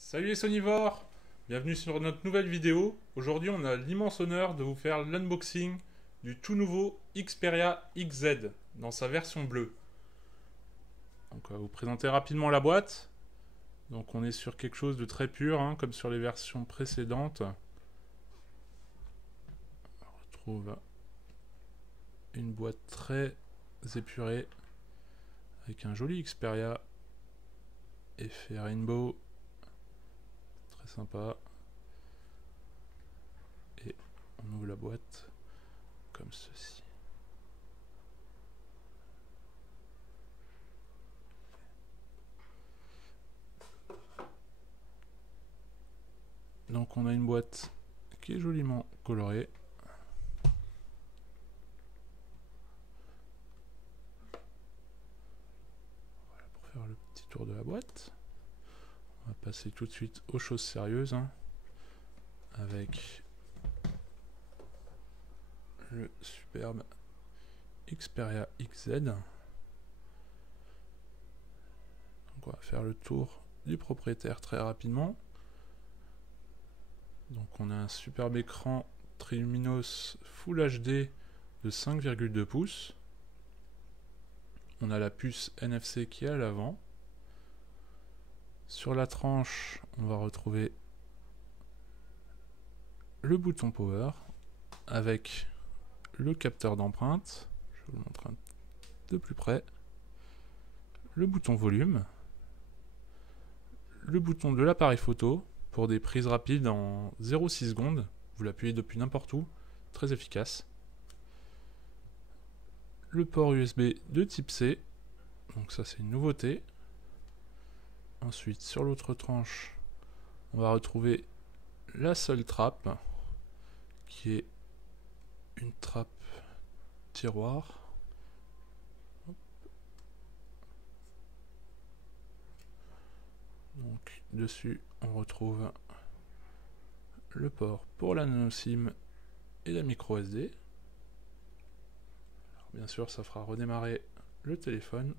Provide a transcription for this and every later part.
Salut les sonivores! Bienvenue sur notre nouvelle vidéo. Aujourd'hui, on a l'immense honneur de vous faire l'unboxing du tout nouveau Xperia XZ dans sa version bleue. Donc, on va vous présenter rapidement la boîte. Donc, on est sur quelque chose de très pur, hein, comme sur les versions précédentes. On retrouve une boîte très épurée avec un joli Xperia effet rainbow. Très sympa. Et on ouvre la boîte comme ceci. Donc on a une boîte qui est joliment colorée. Voilà pour faire le petit tour de la boîte. On va passer tout de suite aux choses sérieuses, hein, avec le superbe Xperia XZ. Donc on va faire le tour du propriétaire très rapidement. Donc on a un superbe écran Triluminos Full HD de 5,2 pouces. On a la puce NFC qui est à l'avant. Sur la tranche, on va retrouver le bouton Power avec le capteur d'empreinte. Je vous le montre de plus près. Le bouton volume. Le bouton de l'appareil photo pour des prises rapides en 0,6 secondes. Vous l'appuyez depuis n'importe où. Très efficace. Le port USB de type C. Donc ça c'est une nouveauté. Ensuite sur l'autre tranche, on va retrouver la seule trappe qui est une trappe tiroir. Donc dessus on retrouve le port pour la nano SIM et la micro SD. Alors, bien sûr ça fera redémarrer le téléphone.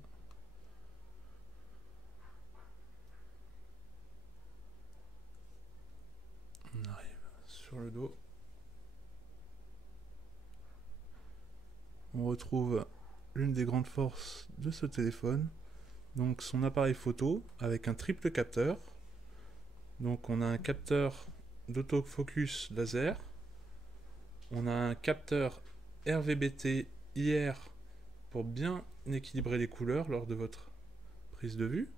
On arrive sur le dos. On retrouve l'une des grandes forces de ce téléphone, donc son appareil photo avec un triple capteur. Donc on a un capteur d'autofocus laser, on a un capteur RVBT IR pour bien équilibrer les couleurs lors de votre prise de vue,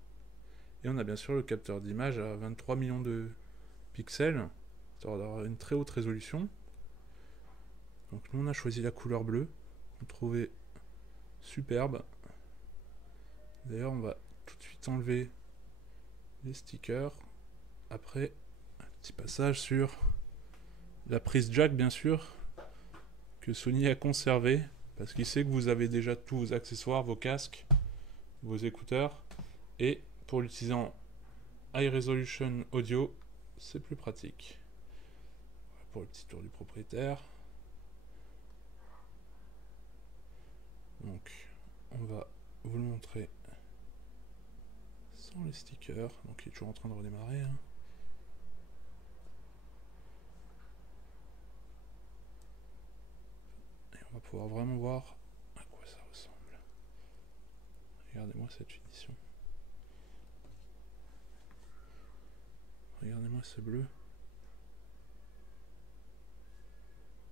et on a bien sûr le capteur d'image à 23 millions de pixels, histoire d'avoir une très haute résolution. Donc nous on a choisi la couleur bleue, on trouvait superbe. D'ailleurs on va tout de suite enlever les stickers. Après un petit passage sur la prise jack, bien sûr, que Sony a conservé parce qu'il sait que vous avez déjà tous vos accessoires, vos casques, vos écouteurs, et pour l'utiliser en high resolution audio c'est plus pratique. Voilà pour le petit tour du propriétaire. Donc on va vous le montrer sans les stickers. Donc il est toujours en train de redémarrer, hein. Et on va pouvoir vraiment voir à quoi ça ressemble. Regardez-moi cette finition. Regardez-moi ce bleu.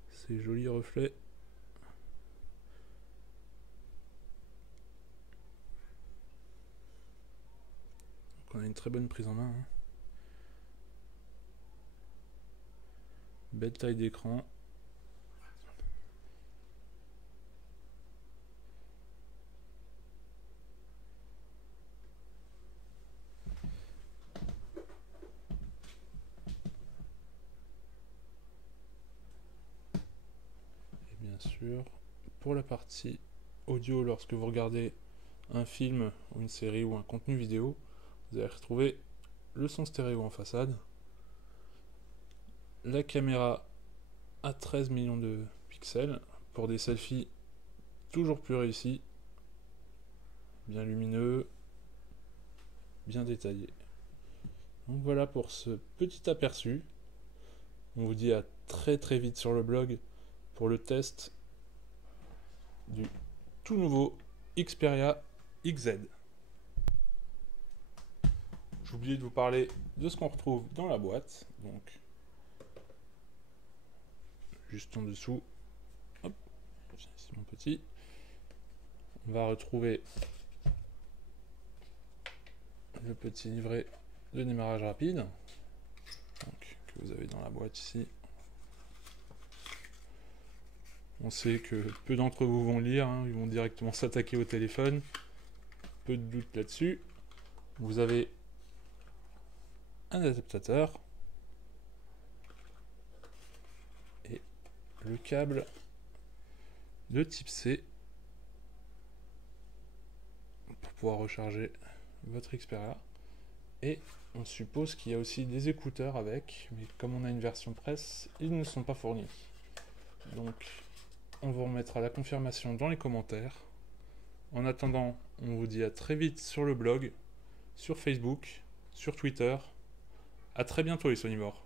Ces jolis reflets. Donc on a une très bonne prise en main, hein. Belle taille d'écran. Et bien sûr, pour la partie audio, lorsque vous regardez un film ou une série ou un contenu vidéo, vous allez retrouver le son stéréo en façade, la caméra à 13 millions de pixels pour des selfies toujours plus réussis, bien lumineux, bien détaillés. Donc voilà pour ce petit aperçu. On vous dit à très très vite sur le blog pour le test du tout nouveau Xperia XZ. J'ai oublié de vous parler de ce qu'on retrouve dans la boîte. Donc, juste en dessous, hop, ici mon petit, on va retrouver le petit livret de démarrage rapide, donc, que vous avez dans la boîte ici. On sait que peu d'entre vous vont lire, hein, ils vont directement s'attaquer au téléphone. Peu de doute là-dessus. Vous avez un adaptateur et le câble de type C pour pouvoir recharger votre Xperia. Et on suppose qu'il y a aussi des écouteurs avec, mais comme on a une version presse, ils ne sont pas fournis. Donc on vous remettra la confirmation dans les commentaires. En attendant, on vous dit à très vite sur le blog, sur Facebook, sur Twitter. À très bientôt les sonivores.